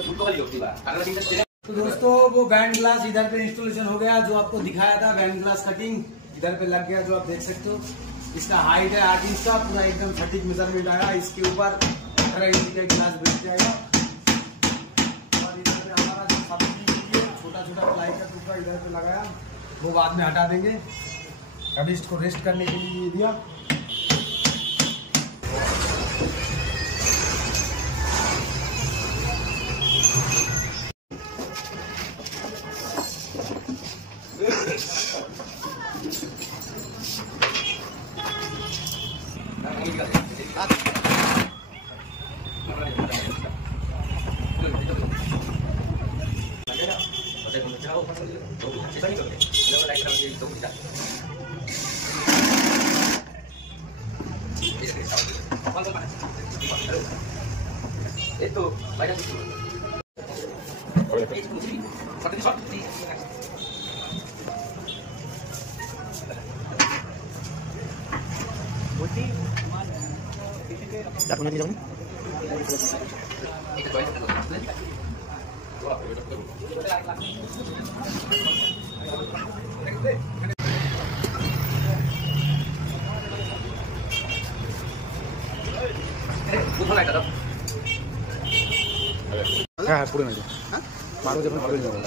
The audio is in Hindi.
तो दोस्तों वो बैंड ग्लास इधर पे इंस्टॉलेशन हो गया, जो आपको दिखाया था बैंड ग्लास कटिंग इधर पे लग गया, जो आप देख सकते हो। इसका हाइट है 8 इंच का, पूरा एकदम सटीक मेजरमेंट आया। इसके ऊपर 18 इंच का ग्लास बैठ जाएगा। और इधर पे हमारा जो छोटा छोटा प्लाई का टुकड़ा इधर पे लगाया, वो बाद में हटा देंगे। अभी इसको रेस्ट करने के लिए दिया। Itu banyak itu. Dapat nanti dong. হ্যাঁ পুরো না, মারো যখন পুরো যাবে।